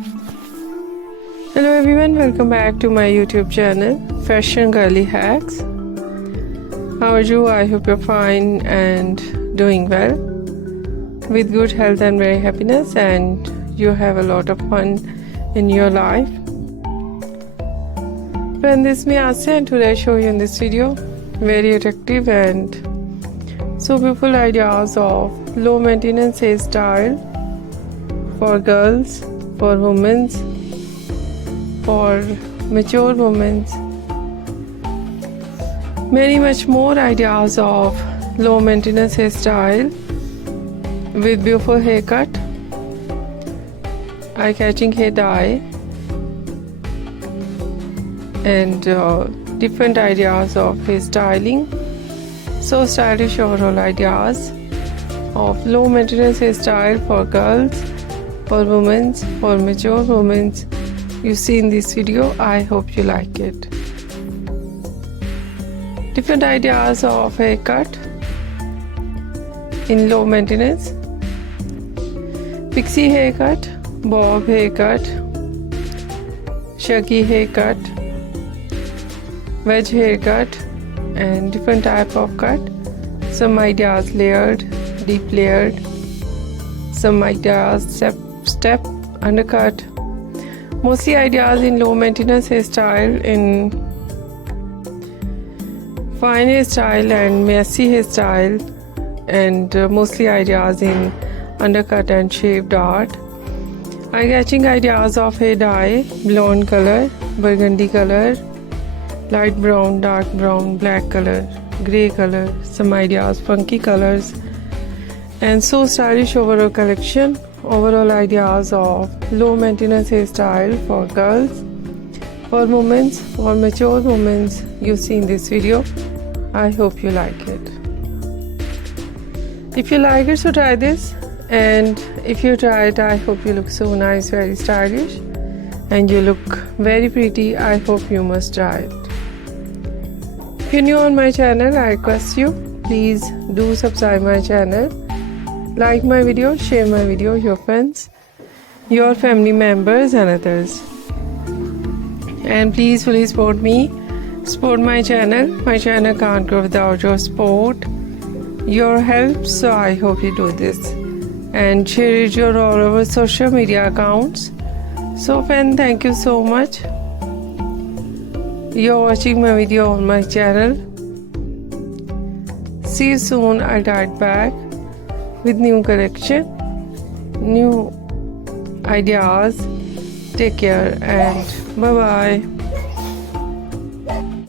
Hello everyone, welcome back to my YouTube channel Fashion Girly Hacks. How are you? I hope you're fine and doing well with good health and very happiness, and you have a lot of fun in your life. Friend, this is me Asya, and today I show you in this video very attractive and so beautiful ideas of low maintenance hairstyle for girls, for women, for mature women. Many much more ideas of low maintenance hairstyle with beautiful haircut, eye-catching hair dye, and different ideas of hairstyling. So stylish overall ideas of low maintenance hairstyle for girls, for women, for mature women you see in this video. I hope you like it. Different ideas of haircut in low maintenance: pixie haircut, bob haircut, shaggy haircut, wedge haircut, and different type of cut. Some ideas layered, deep layered, some ideas step undercut. Mostly ideas in low maintenance hairstyle, in fine hairstyle and messy hairstyle, and mostly ideas in undercut and shaved art. Eye-catching ideas of hair dye: blonde color, burgundy color, light brown, dark brown, black color, grey color. Some ideas funky colors, and so stylish overall collection. Overall ideas of low maintenance hairstyle for girls, for women, for mature women you see in this video. I hope you like it. If you like it, so try this, and if you try it, I hope you look so nice, very stylish, and you look very pretty. I hope you must try it. If you're new on my channel, I request you, please do subscribe my channel, like my video, share my video with your friends, your family members and others, and please fully support me, support my channel. My channel can't grow without your support, your help, so I hope you do this and share it your all over social media accounts. So friend, thank you so much. You're watching my video on my channel. See you soon. I'll dive back with new collection, new ideas. Take care and bye bye.